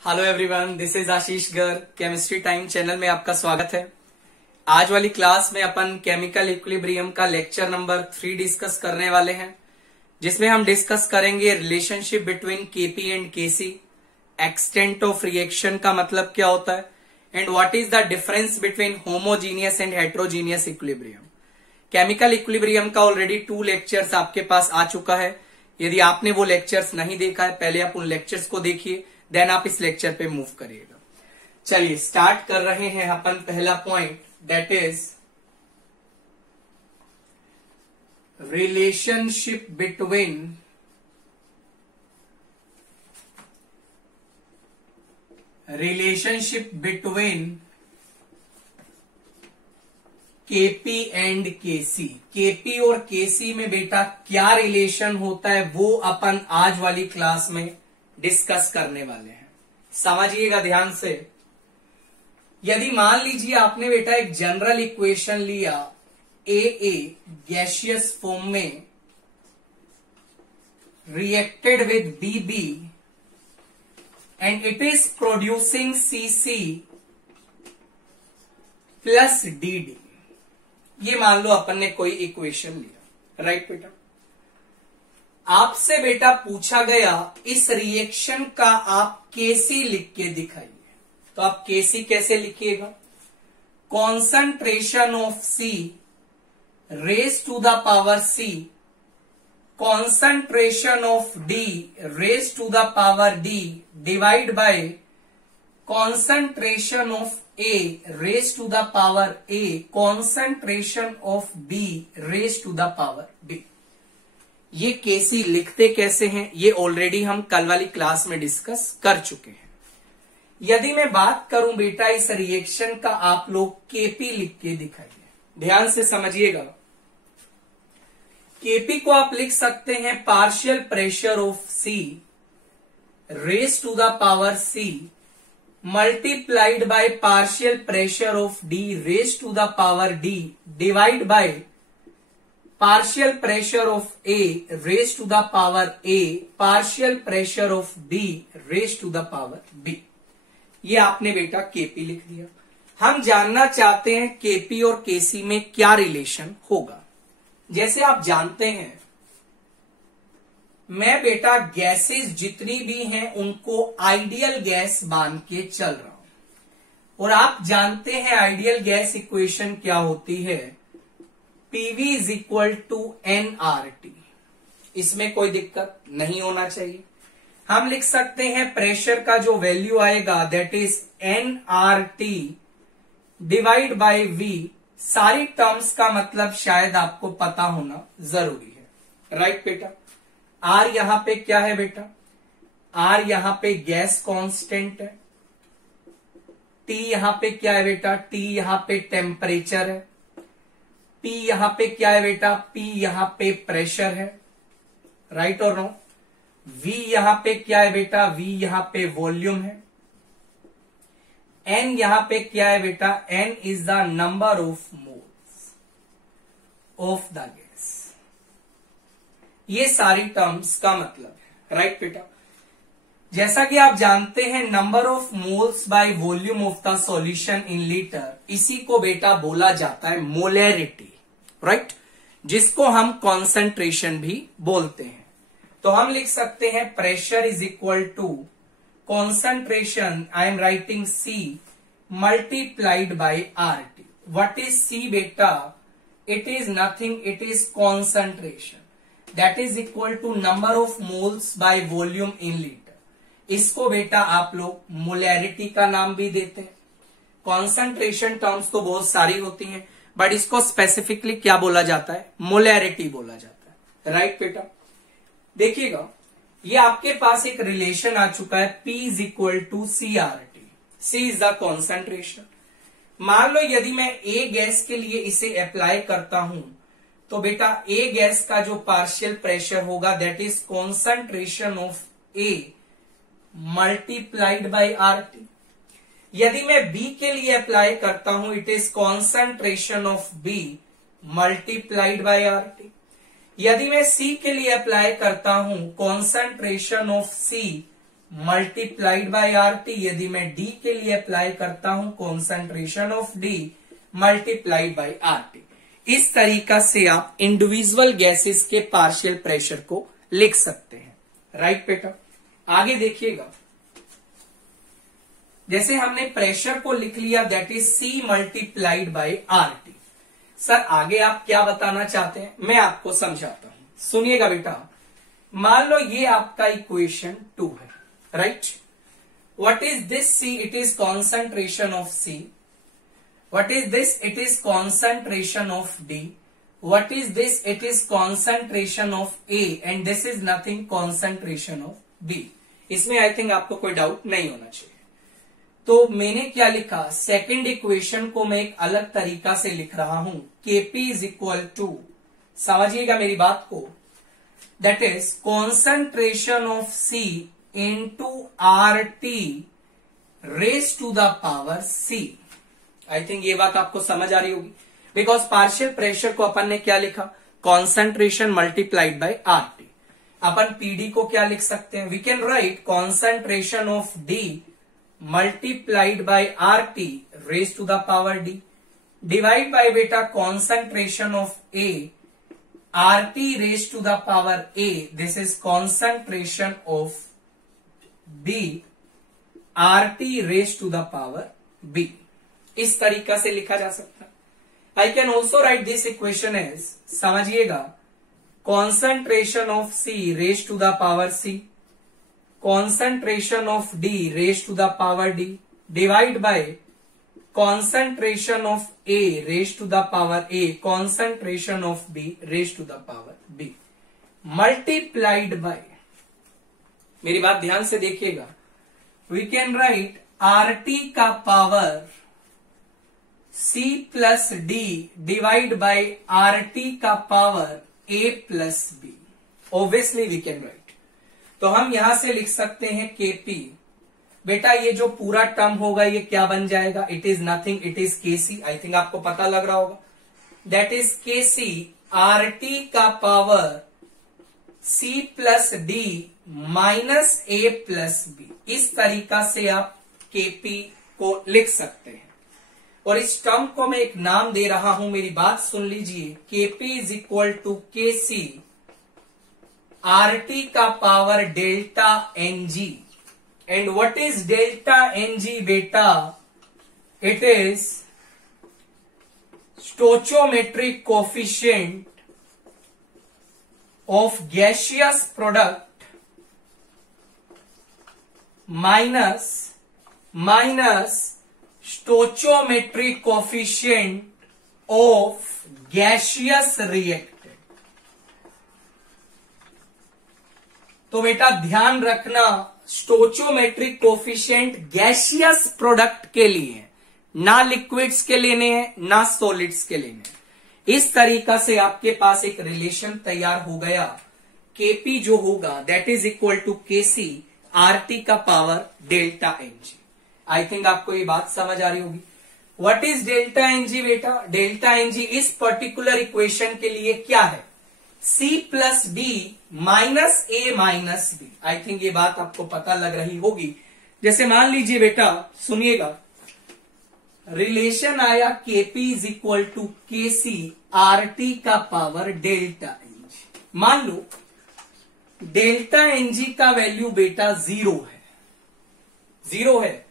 Hello everyone, this is Ashish Garg. Chemistry time channel में आपका स्वागत है। आज वाली क्लास में अपन केमिकल इक्विलिब्रियम का लेक्चर नंबर 3 डिस्कस करने वाले हैं, जिसमें हम डिस्कस करेंगे relationship between KP and KC, extent of reaction का मतलब क्या होता है, and what is the difference between homogeneous and heterogeneous equilibrium. Chemical equilibrium का ऑलरेडी 2 लेक्चर्स आपके पास आ चुका है। यदि आपने वो लेक्चर्स नहीं देखा है, पहले आप उन लेक्चर्स को देखिए, देन आप इस लेक्चर पे मूव करिएगा। चलिए स्टार्ट कर रहे हैं अपन पहला point, that is relationship between KP and KC. KP और केसी में बेटा क्या रिलेशन होता है वो अपन आज वाली क्लास में डिस्कस करने वाले हैं। समझिएगा ध्यान से। यदि मान लीजिए आपने बेटा एक जनरल इक्वेशन लिया, ए गैसियस फॉर्म में reacted with B B and it is producing C C plus D D. ये मान लो अपन ने कोई इक्वेशन लिया, राइट बेटा। आपसे बेटा पूछा गया इस रिएक्शन का आप केसी लिख के दिखाइए, तो आप केसी कैसे लिखिएगा? Concentration of C raise to the power C, concentration of D raise to the power D divide by concentration of A raise to the power A, concentration of B raise to the power B. ये KC लिखते कैसे हैं ये already हम कल वाली class में discuss कर चुके हैं। यदि मैं बात करूं बेटा इस रिएक्शन का, आप लोग केपी लिख के दिखाइए, ध्यान से समझिएगा। केपी को आप लिख सकते हैं partial pressure of C raise to the power C multiplied by partial pressure of D raise to the power D divide by partial pressure of A raised to the power A, partial pressure of B raised to the power B। ये आपने बेटा KP लिख दिया। हम जानना चाहते हैं KP और केसी में क्या रिलेशन होगा। जैसे आप जानते हैं, मैं बेटा गैसेस जितनी भी हैं उनको आइडियल गैस मान के चल रहा हूं, और आप जानते हैं आइडियल गैस इक्वेशन क्या होती है, PV is equal to nRT। इसमें कोई दिक्कत नहीं होना चाहिए। हम लिख सकते हैं प्रेशर का जो वैल्यू आएगा that is nRT divide by V। सारी टर्म्स का मतलब शायद आपको पता होना जरूरी है, राइट बेटा। R यहां पे क्या है बेटा? R यहां पे गैस कांस्टेंट है। T यहां पे क्या है बेटा? T यहां पे टेम्परेचर है। P यहां पे क्या है बेटा? P यहां पे प्रेशर है, राइट और नो। V यहां पे क्या है बेटा? V यहां पे वॉल्यूम है। N यहां पे क्या है बेटा? N is the number of moles of the gas. ये सारी टर्म्स का मतलब है, राइट बेटा। जैसा कि आप जानते हैं number of moles by volume of the solution in litre, इसी को बेटा बोला जाता है मोलैरिटी, राइट, जिसको हम कॉन्सेंट्रेशन भी बोलते हैं। तो हम लिख सकते हैं pressure is equal to concentration, I am writing C multiplied by RT। What is C बेटा? It is nothing, it is concentration, that is equal to number of moles by volume in litre. इसको बेटा आप लोग molarity का नाम भी देते हैं। कॉन्सेंट्रेशन टर्म्स तो बहुत सारी होती हैं, बट इसको स्पेसिफिकली क्या बोला जाता है? मोलैरिटी बोला जाता है, राइट बेटा। देखिएगा, ये आपके पास एक रिलेशन आ चुका है, P is equal to CRT। C is the concentration. मान लो यदि मैं A गैस के लिए इसे अप्लाई करता हूं, तो बेटा A गैस का जो पार्शियल प्रेशर होगा that is concentration of A multiplied by RT। यदि मैं B के लिए अप्लाई करता हूं, it is concentration of B multiplied by RT। यदि मैं C के लिए अप्लाई करता हूं, concentration of C multiplied by RT। यदि मैं D के लिए अप्लाई करता हूं concentration of D multiplied by RT। इस तरीका से आप इंडिविजुअल गैसेस के पार्शियल प्रेशर को लिख सकते हैं। राइट बेटा, आगे देखिएगा, जैसे हमने प्रेशर को लिख लिया that is C multiplied by RT। Sir आगे आप क्या बताना चाहते हैं, मैं आपको समझाता हूं, सुनिएगा बेटा। मान लो ये आपका इक्वेशन 2 है, right. What is this C? It is concentration of C। What is this? It is concentration of D। What is this? It is concentration of A and this is nothing concentration of B। इसमें आई think आपको कोई doubt नहीं होना चाहिए। तो मैंने क्या लिखा, सेकंड इक्वेशन को मैं एक अलग तरीका से लिख रहा हूं, Kp इज इक्वल टू, समझिएगा मेरी बात को, that is concentration of C into RT raise to the power C। I think ये बात आपको समझ आ रही होगी, बिकॉज पार्शियल प्रेशर को अपन ने क्या लिखा, कॉन्सेंट्रेशन मल्टीप्लाइड बाय RT। अपन PD को क्या लिख सकते हैं, we can write concentration of D multiplied by RT raise to the power D divide by बेटा concentration of A RT raise to the power A। This is concentration of B RT raise to the power B। इस तरीका से लिखा जा सकता है। I can also write this equation as, समझिएगा, concentration of C raise to the power C, concentration of D raised to the power D divide by concentration of A raised to the power A concentration of B raised to the power B multiplied by, मेरी बात ध्यान से देखिएगा, we can write RT का power C plus D divide by RT का power A plus B। Obviously we can write, तो हम यहां से लिख सकते हैं Kp। बेटा ये जो पूरा टर्म होगा ये क्या बन जाएगा, it is nothing, it is Kc। I think आपको पता लग रहा होगा, दैट इज Kc RT का power C plus D minus A plus B। इस तरीका से आप Kp को लिख सकते हैं। और इस टर्म को मैं एक नाम दे रहा हूं, मेरी बात सुन लीजिए, Kp is equal to Kc RT का power delta NG। And what is delta NG बेटा, it is stoichiometric coefficient of gaseous product minus stoichiometric coefficient of gaseous reactant. तो बेटा ध्यान रखना, स्टोचोमेट्रिक कोफिशिएंट गैसियस प्रोडक्ट के लिए, ना liquids के लेने हैं ना सॉलिड्स के लेने हैं। इस तरीका से आपके पास एक रिलेशन तैयार हो गया, Kp जो होगा that is equal to Kc RT का power delta NG। I think आपको ये बात समझ आ रही होगी। व्हाट इज डेल्टा NG बेटा, डेल्टा NG इस पर्टिकुलर इक्वेशन के लिए क्या है, C plus D minus A minus B। I think ये बात आपको पता लग रही होगी। जैसे मान लीजिए बेटा, सुनिएगा, रिलेशन आया Kp is equal to Kc RT का पावर डेल्टा NG। मान लो डेल्टा NG का वैल्यू बेटा 0 है,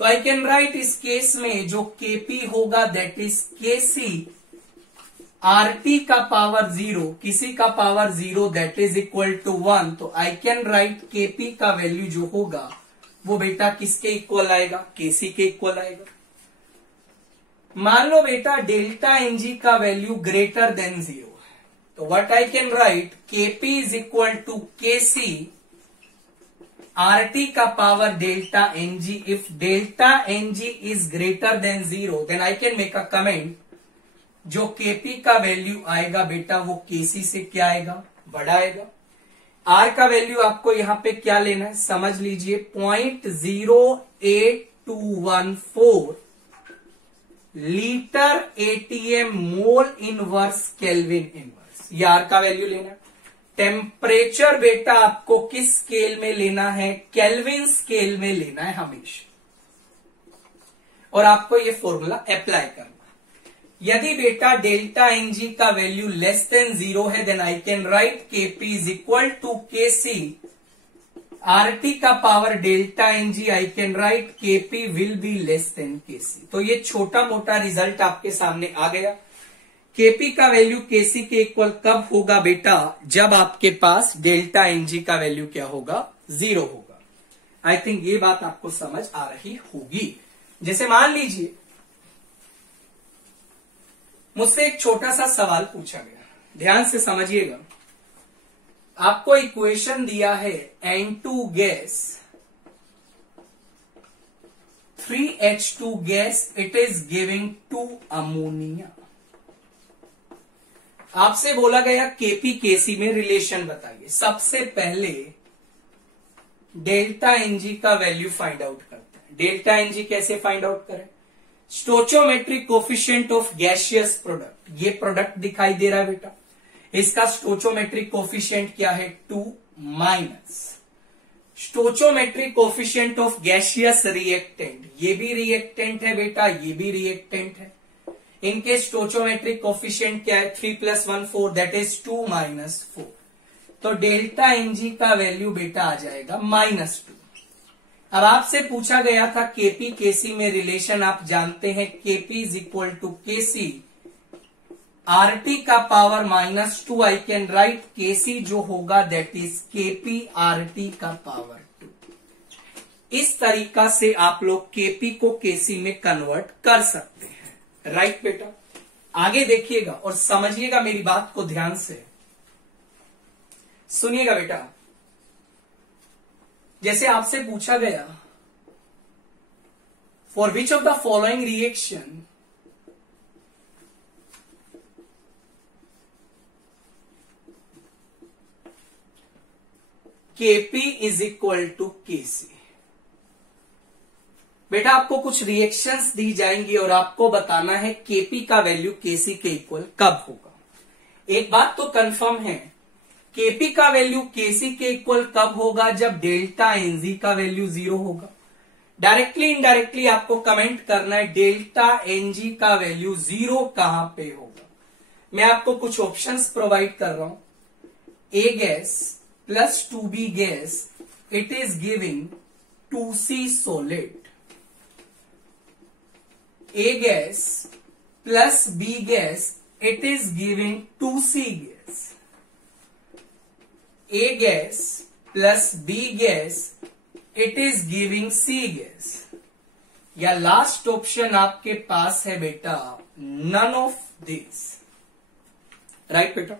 तो आई कैन राइट इस केस में जो Kp होगा दैट इज Kc RT का पावर 0, किसी का power 0 that is equal to 1। तो आई कैन राइट Kp का वैल्यू जो होगा वो बेटा किसके इक्वल आएगा, Kc के इक्वल आएगा। मान लो बेटा डेल्टा NG का वैल्यू ग्रेटर देन 0 है, तो what I can write, Kp is equal to Kc RT का power delta NG। If delta NG is greater than 0 then I can make a comment, जो Kp का वैल्यू आएगा बेटा वो Kc से क्या आएगा, बड़ा आएगा। R का वैल्यू आपको यहां पे क्या लेना है, समझ लीजिए, 0.08214 litre ATM mole inverse kelvin inverse, ये R का वैल्यू लेना है। टेम्परेचर बेटा आपको किस स्केल में लेना है? केल्विन स्केल में लेना है हमेशा, और आपको ये फॉर्मूला अप्लाई करना। यदि बेटा डेल्टा एन जी का वैल्यू लेस देन 0 है, then I can write Kp is equal to Kc RT का power delta N G, I can write Kp will be less than Kc। तो ये छोटा मोटा रिजल्ट आपके सामने आ गया। Kp का वैल्यू Kc के इक्वल कब होगा बेटा? जब आपके पास डेल्टा एन जी का वैल्यू क्या होगा? 0 होगा। आई थिंक ये बात आपको समझ आ रही होगी। जैसे मान लीजिए मुझसे एक छोटा सा सवाल पूछा गया, ध्यान से समझिएगा। आपको इक्वेशन दिया है N2 gas 3H2 gas, it is giving 2 ammonia. आपसे बोला गया Kp Kc में रिलेशन बताइए। सबसे पहले डेल्टा Ng का वैल्यू फाइंड आउट करते हैं। डेल्टा Ng कैसे फाइंड आउट करें? Stoichiometric coefficient of gaseous product, ये प्रोडक्ट दिखाई दे रहा है बेटा, इसका स्टोचोमेट्रिक कोफिशिएंट क्या है? 2 minus stoichiometric coefficient of gaseous reactant, ये भी रिएक्टेंट है बेटा, ये भी रिएक्टेंट है। इनके स्टोचोमेट्रिक कोफिशिएंट क्या है? 3 + 1 4, दैट इज 2 - 4। तो डेल्टा Ng का वैल्यू बेटा आ जाएगा -2। अब आपसे पूछा गया था Kp Kc में रिलेशन आप जानते हैं, Kp is equal to Kc RT का power -2, I can write Kc जो होगा दैट इज Kp RT का पावर 2। इस तरीका से आप लोग Kp को Kc में कन्वर्ट कर सकते हैं, राइट बेटा। आगे देखिएगा और समझिएगा, मेरी बात को ध्यान से सुनिएगा बेटा। जैसे आपसे पूछा गया for which of the following reaction Kp is equal to Kc। बेटा आपको कुछ रिएक्शंस दी जाएंगी और आपको बताना है Kp का वैल्यू Kc के इक्वल कब होगा। एक बात तो कंफर्म है, Kp का वैल्यू Kc के इक्वल कब होगा? जब डेल्टा Ng का वैल्यू 0 होगा। डायरेक्टली इनडायरेक्टली आपको कमेंट करना है डेल्टा Ng का वैल्यू 0 कहां पे होगा। मैं आपको कुछ ऑप्शंस प्रोवाइड कर रहा हूं। A gas plus 2B gas, it is giving 2C solid. A gas plus B gas, it is giving 2C gas. A gas plus B gas, it is giving C gas। या last option आपके पास है बेटा none of this, right बेटा।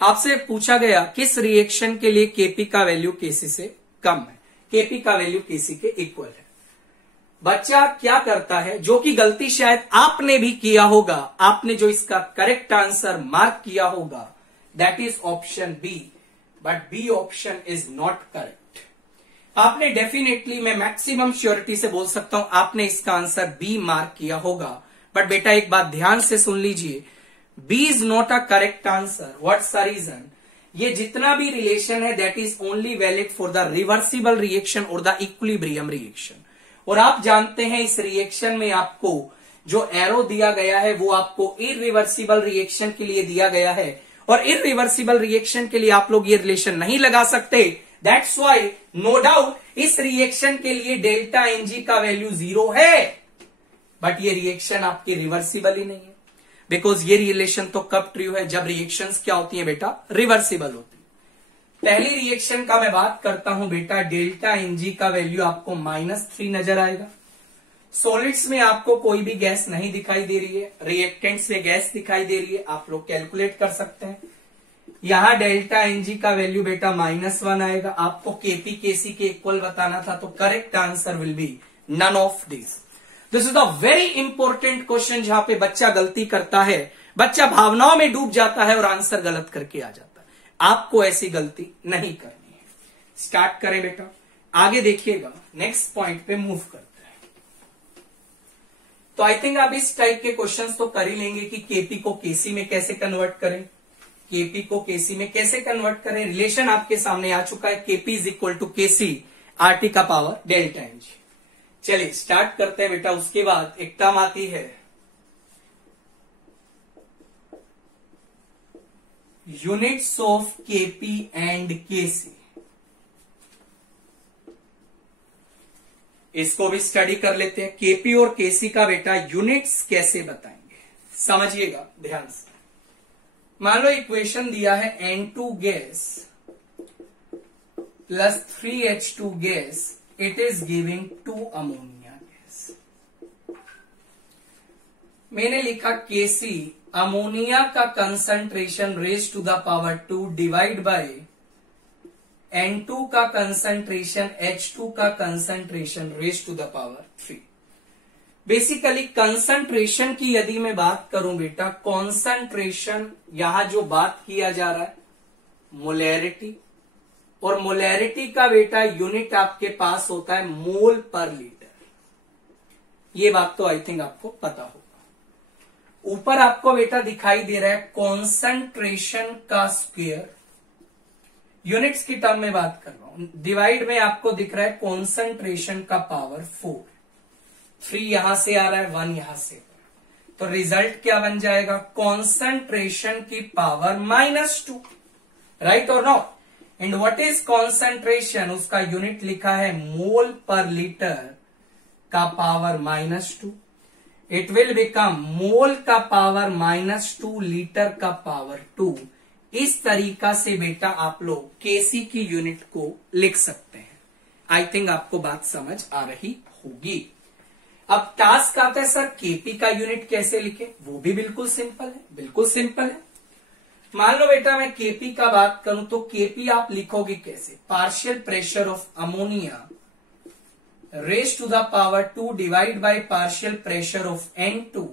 आपसे पूछा गया किस reaction के लिए Kp का वैल्यू Kc से कम है, Kp का वैल्यू Kc के इक्वल है। बच्चा क्या करता है, जो कि गलती शायद आपने भी किया होगा, आपने जो इसका करेक्ट आंसर मार्क किया होगा that is option B, but B option is not correct. आपने डेफिनेटली, मैं मैक्सिमम श्योरिटी से बोल सकता हूं, आपने इसका आंसर बी मार्क किया होगा। बट बेटा एक बात ध्यान से सुन लीजिए, B is not a correct answer. What's the reason? ये जितना भी रिलेशन है that is only valid for the reversible reaction और द इक्विलिब्रियम रिएक्शन। और आप जानते हैं इस रिएक्शन में आपको जो एरो दिया गया है वो आपको इरिवर्सिबल रिएक्शन के लिए दिया गया है, और इरिवर्सिबल रिएक्शन के लिए आप लोग ये रिलेशन नहीं लगा सकते। दैट्स वाई नो डाउट इस रिएक्शन के लिए डेल्टा Ng का वैल्यू 0 है, बट ये रिएक्शन आपकी रिवर्सिबल ही नहीं है, बिकॉज ये रिलेशन तो कब ट्रू है? जब रिएक्शंस क्या होती है बेटा? रिवर्सिबल होती है। पहली रिएक्शन का मैं बात करता हूं बेटा, डेल्टा Ng का वैल्यू आपको -3 नजर आएगा। सॉलिड्स में आपको कोई भी गैस नहीं दिखाई दे रही है, रिएक्टेंट्स में गैस दिखाई दे रही है, आप लोग कैलकुलेट कर सकते हैं। यहां डेल्टा Ng का वैल्यू बेटा -1 आएगा। आपको Kp Kc के इक्वल बताना था, तो correct answer will be none of this. This is a very important question जहां पे बच्चा गलती करता है, बच्चा भावनाओं में डूब जाता है और आंसर गलत करके आ जाता है। आपको ऐसी गलती नहीं करनी है। स्टार्ट करें बेटा, आगे देखिएगा, नेक्स्ट पॉइंट पे मूव करते हैं। तो आई थिंक आप इस टाइप के क्वेश्चंस तो कर ही लेंगे कि Kp को Kc में कैसे कन्वर्ट करें, केपी को केसी में कैसे कन्वर्ट करें, रिलेशन आपके सामने आ चुका है, KP is equal to KC RT का पावर डेल्टा एन जी। चलिए स्टार्ट करते हैं बेटा। उसके बाद एक टर्म आती है यूनिट्स ऑफ केपी एंड केसी, इसको भी स्टडी कर लेते हैं। केपी और केसी का बेटा यूनिट्स कैसे बताएंगे, समझिएगा ध्यान से। मान लो इक्वेशन दिया है N2 gas plus 3H2 gas, it is giving 2 ammonia gas. मैंने लिखा केसी अमोनिया का concentration raise to the power 2 divide by N2 का कंसंट्रेशन H2 का concentration raise to the power 3। Basically concentration की यदि मैं बात करूं बेटा, कॉन्सेंट्रेशन यहां जो बात किया जा रहा है मोलैरिटी, और मोलैरिटी का बेटा यूनिट आपके पास होता है मोल पर लीटर। ये बात तो आई थिंक आपको पता होगा। ऊपर आपको बेटा दिखाई दे रहा है कॉन्सेंट्रेशन का स्क्वायर, यूनिट्स की टर्म में बात कर रहा हूं, डिवाइड में आपको दिख रहा है कॉन्सेंट्रेशन का पावर 4। 3 यहां से आ रहा है, 1 यहां से, तो रिजल्ट क्या बन जाएगा, कॉन्सेंट्रेशन की पावर -2, राइट और not. And what is concentration, उसका यूनिट लिखा है मोल पर लीटर का पावर -2। इट विल बिकम मोल का पावर -2 लीटर का पावर 2। इस तरीका से बेटा आप लोग केसी की यूनिट को लिख सकते हैं। आई थिंक आपको बात समझ आ रही होगी। अब टास्क आता है सर केपी का यूनिट कैसे लिखे, वो भी बिल्कुल सिंपल है, बिल्कुल सिंपल है। मान लो बेटा मैं केपी का बात करूं तो केपी आप लिखोगे कैसे, partial pressure of ammonia raise to the power 2 divide by partial pressure of N2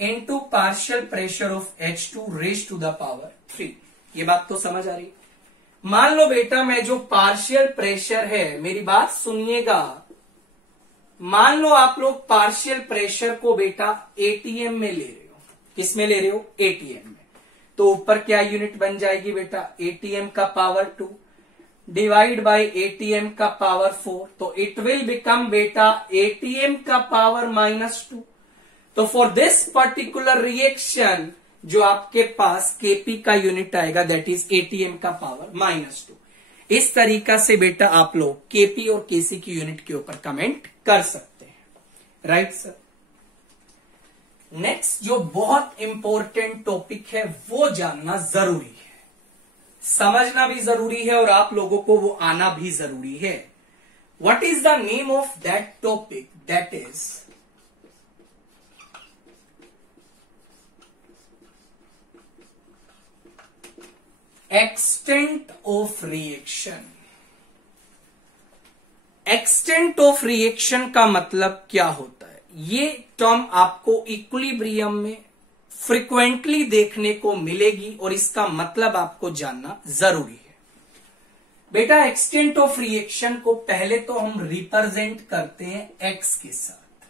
into partial pressure of H2 raise to the power 3। ये बात तो समझ आ रही। मान लो बेटा मैं जो पार्शियल प्रेशर है, मेरी बात सुनिएगा, मान लो आप लोग पार्शियल प्रेशर को बेटा एटीएम में ले रहे हो, किस में ले रहे हो, एटीएम में, तो ऊपर क्या यूनिट बन जाएगी बेटा, एटीएम का पावर 2 डिवाइड बाय एटीएम का पावर 4, तो इट विल बिकम बेटा एटीएम का पावर -2। तो फॉर दिस पर्टिकुलर रिएक्शन जो आपके पास केपी का यूनिट आएगा दैट इज एटीएम का पावर -2। इस तरीका से बेटा आप लोग केपी और केसी की यूनिट के ऊपर कमेंट कर सकते हैं, राइट सर। नेक्स्ट जो बहुत इंपॉर्टेंट टॉपिक है वो जानना जरूरी है, समझना भी जरूरी है और आप लोगों को वो आना भी जरूरी है। What is the name of that topic, that is extent of reaction. Extent of reaction का मतलब क्या होता है, ये टर्म आपको इक्विलिब्रियम में फ्रीक्वेंटली देखने को मिलेगी और इसका मतलब आपको जानना जरूरी है। बेटा एक्सटेंट ऑफ रिएक्शन को पहले तो हम रिप्रेजेंट करते हैं एक्स के साथ।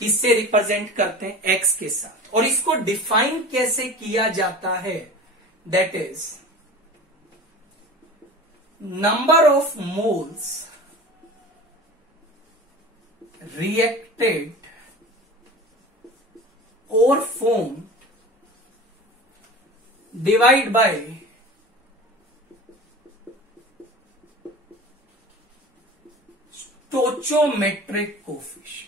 किससे रिप्रेजेंट करते हैं, एक्स के साथ। और इसको डिफाइन कैसे किया जाता है, that is number of moles reacted or formed divide by stoichiometric coefficient।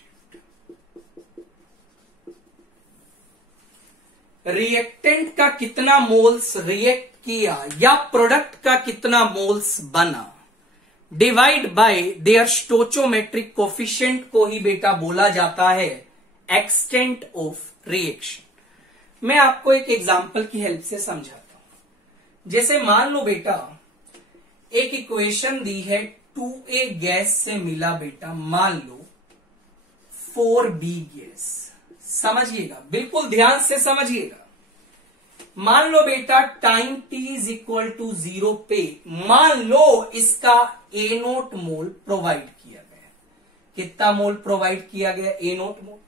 Reactant का कितना मोल्स रिएक्ट किया या प्रोडक्ट का कितना मोल्स बना डिवाइड बाय देयर स्टोइचोमेट्रिक कोफिशिएंट को ही बेटा बोला जाता है एक्सटेंट ऑफ रिएक्शन। मैं आपको एक एग्जांपल की हेल्प से समझाता हूं। जैसे मान लो बेटा एक इक्वेशन दी है 2A गैस से मिला बेटा मान लो 4B गैस। समझिएगा, बिल्कुल ध्यान से समझिएगा। मान लो बेटा time t is equal to 0 पे मान लो इसका A0 मोल प्रोवाइड किया गया। कितना मोल प्रोवाइड किया गया, A0 मोल।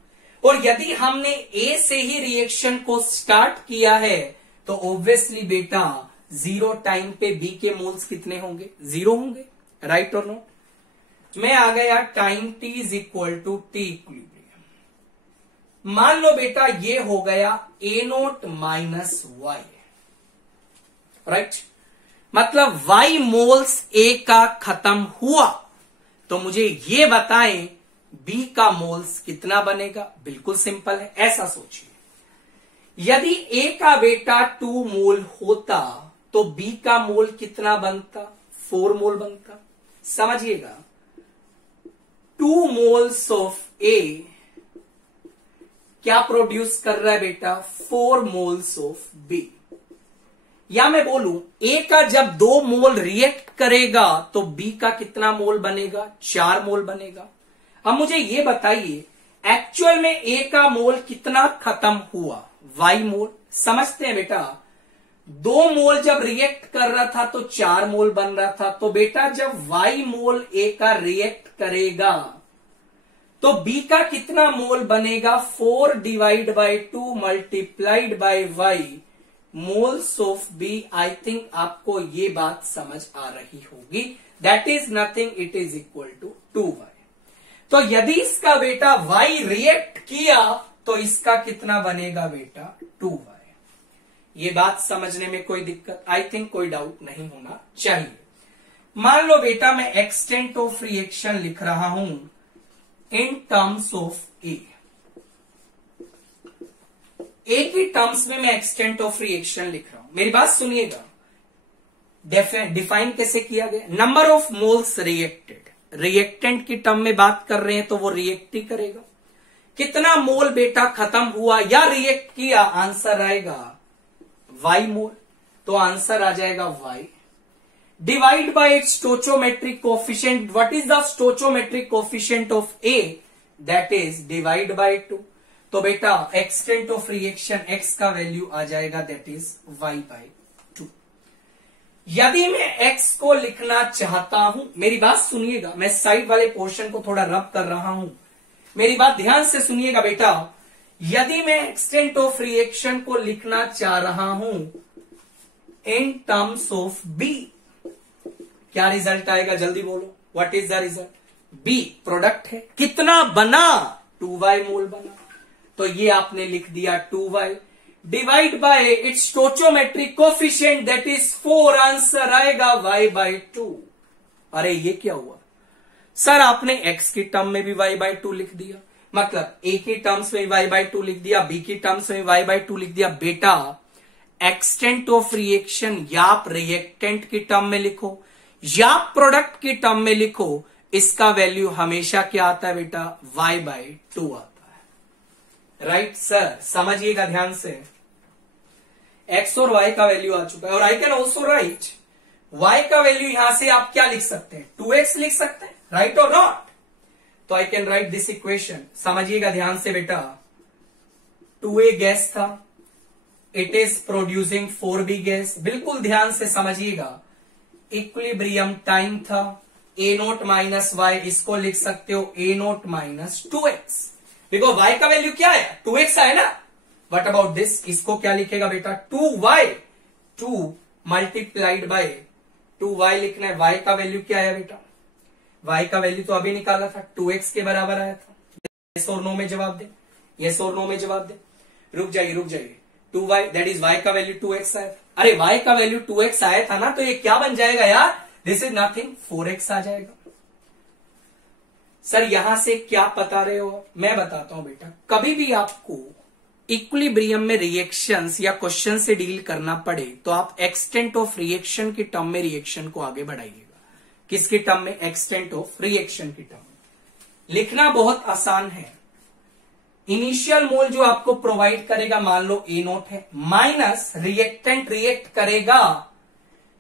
और यदि हमने A से ही रिएक्शन को स्टार्ट किया है तो ऑब्वियसली बेटा 0 टाइम पे बी के मोल्स कितने होंगे? 0 होंगे, राइट और नॉट। मैं आ गया time t is equal to T equilibrium. मान लो बेटा ये हो गया a0 माइनस y, राइट। मतलब y मोल्स a का खत्म हुआ, तो मुझे ये बताएं b का मोल्स कितना बनेगा? बिल्कुल सिंपल है, ऐसा सोचिए। यदि a का बेटा 2 मोल होता तो b का मोल कितना बनता? 4 मोल बनता। समझिएगा, 2 मोल्स ऑफ a क्या प्रोड्यूस कर रहा है बेटा? 4 मोल्स ऑफ b। या मैं बोलूं a का जब 2 मोल रिएक्ट करेगा तो b का कितना मोल बनेगा? 4 मोल बनेगा। अब मुझे ये बताइए एक्चुअल में a का मोल कितना खत्म हुआ? y मोल। समझते हैं बेटा, 2 मोल जब रिएक्ट कर रहा था तो 4 मोल बन रहा था। तो बेटा जब y मोल a का रिएक्ट करेगा तो b का कितना मोल बनेगा? 4 divide by 2 multiplied by y moles of b। I think आपको ये बात समझ आ रही होगी। That is nothing, it is equal to 2y। तो यदि इसका बेटा y रिएक्ट किया तो इसका कितना बनेगा बेटा? 2y। ये बात समझने में कोई दिक्कत, आई थिंक कोई डाउट नहीं होना चाहिए। मान लो बेटा मैं एक्सटेंट ऑफ रिएक्शन लिख रहा हूं इन टर्म्स ऑफ ए की टर्म्स में मैं एक्सटेंट ऑफ रिएक्शन लिख रहा हूं। मेरी बात सुनिएगा, डिफाइन कैसे किया गया? Number of moles reacted. Reactant की टर्म में बात कर रहे हैं तो वो रिएक्ट ही करेगा। कितना मोल बेटा खत्म हुआ या रिएक्ट किया? आंसर आएगा y मोल, तो आंसर आ जाएगा y divide by it's stoichiometric coefficient. What is the stoichiometric coefficient of a? That is divide by 2। तो बेटा एक्सटेंट ऑफ रिएक्शन x का वैल्यू आ जाएगा दैट इज y बाय 2। यदि मैं x को लिखना चाहता हूं, मेरी बात सुनिएगा, मैं साइड वाले पोर्शन को थोड़ा रब कर रहा हूं, मेरी बात ध्यान से सुनिएगा बेटा। यदि मैं एक्सटेंट ऑफ रिएक्शन को लिखना चाह रहा हूं इन टर्म्स ऑफ b, क्या रिजल्ट आएगा? जल्दी बोलो, what is the result? b product है, कितना बना? 2y मोल बना। तो ये आपने लिख दिया 2y divide by it's stoichiometric coefficient that is 4। Answer आएगा y बाई 2। अरे ये क्या हुआ सर? आपने x की टर्म में भी y बाई 2 लिख दिया, मतलब a की टर्म्स में y बाई 2 लिख दिया, b की टर्म्स में y बाई 2 लिख दिया। बेटा एक्सटेंट ऑफ रिएक्शन या आप रिएक्टेंट की टर्म में लिखो या प्रोडक्ट की टर्म में लिखो, इसका वैल्यू हमेशा क्या आता है बेटा? y बाई 2 आता है, राइट सर। समझिएगा ध्यान से, x और y का वैल्यू आ चुका है। और आई कैन ऑल्सो राइट y का वैल्यू यहां से आप क्या लिख सकते हैं? 2x लिख सकते हैं, राइट और नॉट? तो I can right this equation. समझिएगा ध्यान से बेटा, 2a गैस था, it is producing 4b gas. बिल्कुल ध्यान से समझिएगा, इक्विलिब्रियम टाइम था, a0 माइनस y, इसको लिख सकते हो a0 माइनस 2x। देखो y का वैल्यू क्या है? 2x है ना। What about this? इसको क्या लिखेगा बेटा? 2y, 2 मल्टीप्लाइड बाय 2y लिखना है। y का वैल्यू क्या है बेटा? y का वैल्यू तो अभी निकाला था, 2x के बराबर आया था। यस और नो में जवाब दे, यस और नो में जवाब दे। रुक जाइए 2y दैट इज y का वैल्यू 2x आया था। अरे y का वैल्यू 2x आया था ना, तो ये क्या बन जाएगा यार? दिस इज नथिंग, 4x आ जाएगा। सर यहां से क्या बता रहे हो? मैं बताता हूं बेटा, कभी भी आपको इक्विलिब्रियम में रिएक्शंस या क्वेश्चन से डील करना पड़े तो आप एक्सटेंट ऑफ रिएक्शन की टर्म में रिएक्शन को आगे बढ़ाइएगा। किसकी टर्म में? एक्सटेंट ऑफ रिएक्शन की टर्म में। लिखना बहुत आसान है। इनिशियल मोल जो आपको प्रोवाइड करेगा, मान लो a0 है, माइनस रिएक्टेंट रिएक्ट करेगा,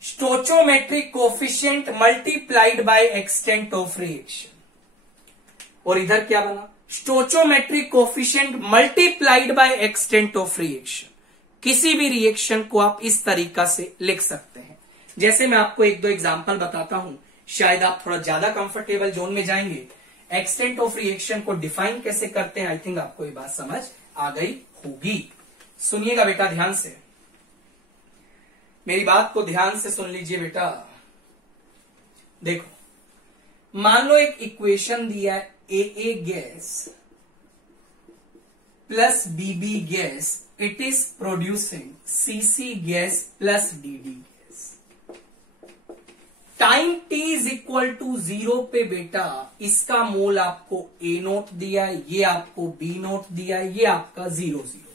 stoichiometric coefficient multiplied by extent of reaction. और इधर क्या बना? Stoichiometric coefficient multiplied by extent of reaction. किसी भी रिएक्शन को आप इस तरीका से लिख सकते हैं। जैसे मैं आपको एक दो एग्जांपल बताता हूं, शायद आप थोड़ा ज्यादा कंफर्टेबल जोन में जाएंगे। एक्सटेंट ऑफ रिएक्शन को डिफाइन कैसे करते हैं, आई थिंक आपको ये बात समझ आ गई होगी। सुनिएगा बेटा ध्यान से। मेरी बात को ध्यान से सुन लीजिए बेटा। देखो मान लो एक इक्वेशन दिया है, A gas plus B B gas it is producing C C gas plus D D gas. Time t is equal to 0 पे बेटा इसका मोल आपको ए नोट दिया है, ये आपको बी नोट दिया है, ये आपका 0 0।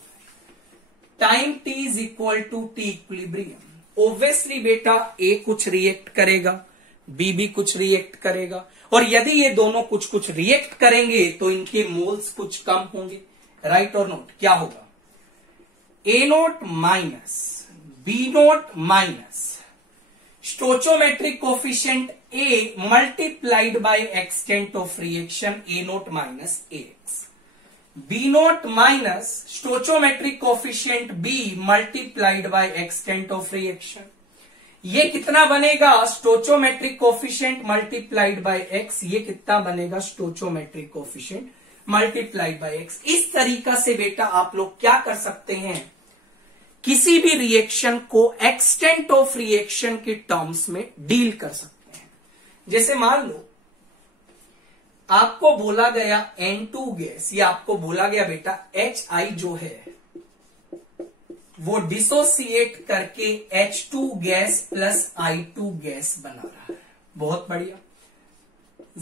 Time t is equal to T equilibrium. Obviously बेटा ए कुछ रिएक्ट करेगा, बी भी कुछ रिएक्ट करेगा, और यदि ये दोनों कुछ कुछ रिएक्ट करेंगे तो इनके मोल्स कुछ कम होंगे। राइट और नोट क्या होगा? A note minus b nought minus stoichiometric coefficient a multiplied by extent of reaction a note minus a x, b nought minus stoichiometric coefficient b multiplied by extent of reaction. ये कितना बनेगा? Stoichiometric coefficient multiplied by x. ये कितना बनेगा? Stoichiometric coefficient multiplied by x. इस तरीका से बेटा आप लोग क्या कर सकते हैं, किसी भी रिएक्शन को एक्सटेंट ऑफ रिएक्शन के टर्म्स में डील कर सकते हैं। जैसे मान लो आपको बोला गया N2 गैस, या आपको बोला गया बेटा HI जो है वो डिसोसिएट करके H2 gas plus I2 gas बना रहा है। बहुत बढ़िया।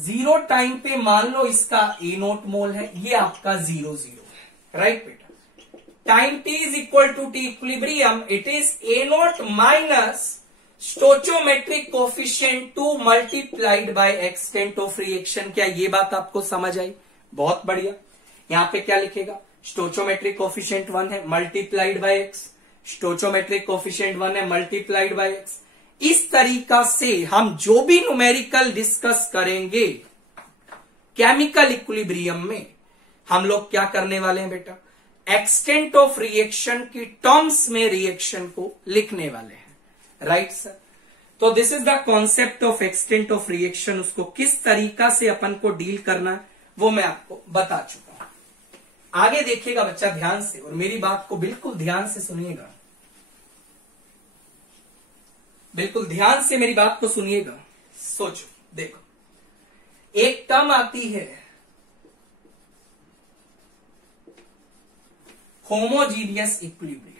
0 टाइम पे मान लो इसका ए नोट मोल है, ये आपका 0 0 है। राइट बेटा। Time t is equal to T equilibrium, it is A note minus stoichiometric coefficient 2 multiplied by extent of reaction. क्या ये बात आपको समझ आई? बहुत बढ़िया। यहां पे क्या लिखेगा? स्टोचोमेट्रिक कोफिशिएंट 1 है multiplied by x, stoichiometric coefficient 1 है मल्टीप्लाइड बाय एक्स। इस तरीका से हम जो भी न्यूमेरिकल डिस्कस करेंगे केमिकल इक्विलिब्रियम में, हम लोग क्या करने वाले हैं बेटा? एक्सटेंट ऑफ रिएक्शन की टर्म्स में रिएक्शन को लिखने वाले हैं। Right sir. तो this is the concept of extent of reaction. उसको किस तरीका से अपन को डील करना है वो मैं आपको बता चुका हूं। आगे देखिएगा बच्चा ध्यान से, और मेरी बात को बिल्कुल ध्यान से सुनिएगा, बिल्कुल ध्यान से मेरी बात को सुनिएगा। सोचो, देखो एक टर्म आती है होमोजीनियस इक्विलिब्रियम।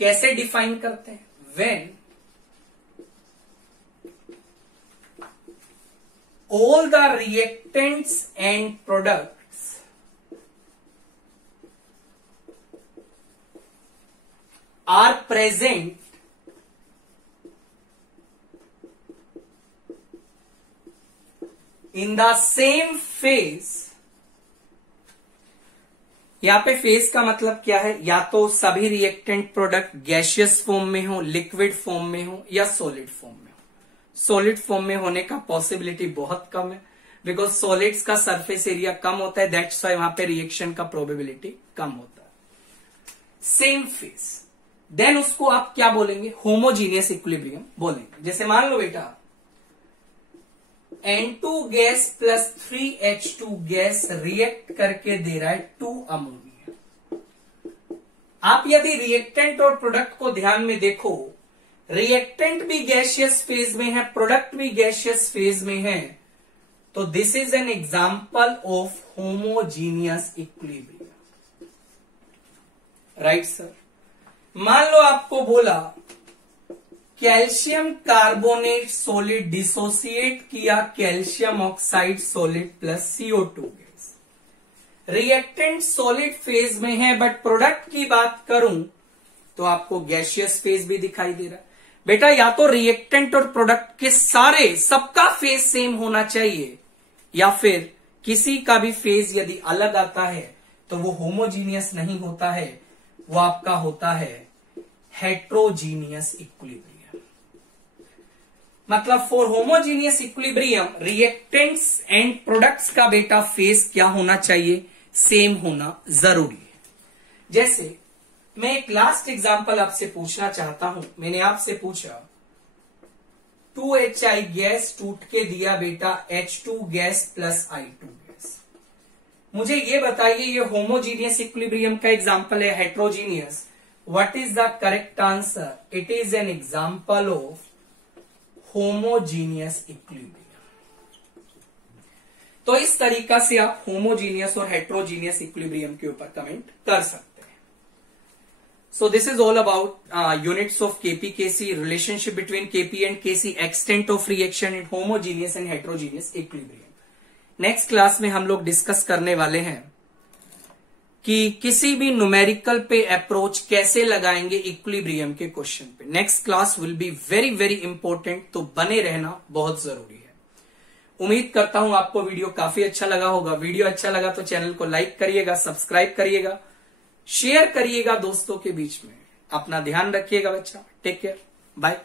कैसे डिफाइन करते हैं? When all the reactants and products are present in the same phase। यहां पे फेज का मतलब क्या है? या तो सभी रिएक्टेंट प्रोडक्ट गैसियस फॉर्म में हो, लिक्विड फॉर्म में हो, या सॉलिड फॉर्म में हो। सॉलिड फॉर्म में होने का पॉसिबिलिटी बहुत कम है, बिकॉज सॉलिड्स का सरफेस एरिया कम होता है, दैट्स व्हाई वहां पे रिएक्शन का प्रोबेबिलिटी कम होता है। सेम फेज, देन उसको आप क्या बोलेंगे? होमोजीनियस इक्विलिब्रियम बोलेंगे। जैसे मान लो बेटा N2 gas plus 3H2 gas react करके दे रहा है 2 अमोनिया। आप यदि रिएक्टेंट और प्रोडक्ट को ध्यान में देखो, रिएक्टेंट भी गैसियस फेज में है, प्रोडक्ट भी गैसियस फेज में है, तो this is an example of homogeneous equilibrium. Right sir. मान लो आपको बोला कैल्शियम कार्बोनेट सॉलिड डिसोसिएट किया calcium oxide solid plus CO2 gas. Reactant solid phase में है, बट प्रोडक्ट की बात करूं तो आपको गैसियस फेज भी दिखाई दे रहा है। बेटा या तो रिएक्टेंट और प्रोडक्ट के सारे सबका फेज सेम होना चाहिए, या फिर किसी का भी फेज यदि अलग आता है तो वो होमोजीनियस नहीं होता है, वो आपका होता है हेट्रोजीनियस इक्विलिब्रियम। मतलब for homogeneous equilibrium reactants and products का बेटा फेज क्या होना चाहिए? सेम होना जरूरी है। जैसे मैं एक लास्ट एग्जांपल आपसे पूछना चाहता हूं। मैंने आपसे पूछा 2HI गैस टूट के दिया बेटा H2 gas plus I2 gas. मुझे ये बताइए ये होमोजीनियस इक्विलिब्रियम का एग्जांपल है, heterogeneous? What is the correct answer? It is an example of homogeneous equilibrium. तो इस तरीका से आप होमोजीनियस और हेट्रोजीनियस इक्विलिब्रियम के ऊपर कमेंट कर सकते हैं. So this is all about units of Kp Kc, relationship between KP and KC, extent of reaction in homogeneous and heterogeneous equilibrium. Next class में हम लोग डिस्कस करने वाले हैं कि किसी भी न्यूमेरिकल पे अप्रोच कैसे लगाएंगे इक्विलिब्रियम के क्वेश्चन पे. Next class will be very very important, तो बने रहना बहुत जरूरी है. उम्मीद करता हूं आपको वीडियो काफी अच्छा लगा होगा. वीडियो अच्छा लगा तो चैनल को लाइक करिएगा, सब्सक्राइब करिएगा, शेयर करिएगा दोस्तों के बीच में. अपना ध्यान रखिएगा बच्चा. Take care, bye.